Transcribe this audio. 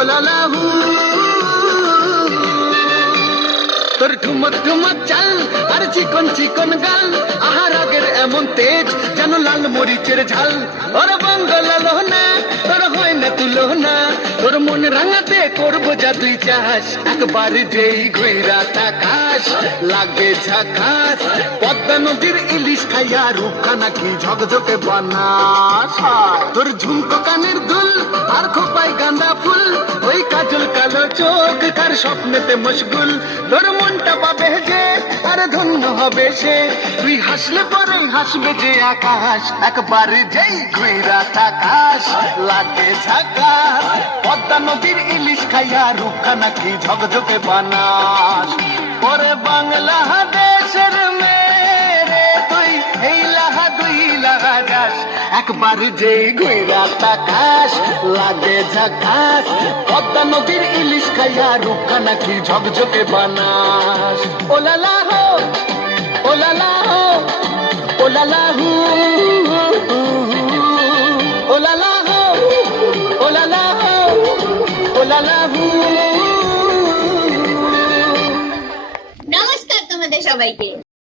হু তোর ঠুমক ঠুমক চাল আর চিকন চিকন গাল আহার আগের এমন তেজ যেন লাল মরিচের ঝাল ওর বঙ্গল না তোর হয় না তুলো না তোর মন রাঙাতে করব যা তুই চাস একবার যেই ঘুইরা তাকাস লাগে ঝাকাস পদ্মা নদীর ইলিশ খাইয়া রূপখানা কি ঝকঝকে বানাস তোর ঝুমকো কানের দুল কার স্বপ্নেতে মশগুল, তোর মনটা পাবে যে আর ধন্য হবে সে। তুই হাসলে পরে হাসবে যে আকাশ, একবার যেই ঘুইরা তাকাস লাগে ঝাকাস পদ্মা নদীর ইলিশ খাইয়া রূপখানা কি ঝকঝকে বানাস। পরে বাংলাদেশের মেরে তুই, এই লাহা দুই লাহা যাস। একবার যেই ঘুইরা তাকাস, লাগে ঝাকাস। পদ্মা নদীর ইলিশ খাইয়া নাকি ঝকঝকে বানাস? ওলালা হো ওলালা হো ওলালা হু ওলালা হো ওলালা হো ওলালা হু। নমস্কার তোমাদের সবাইকে।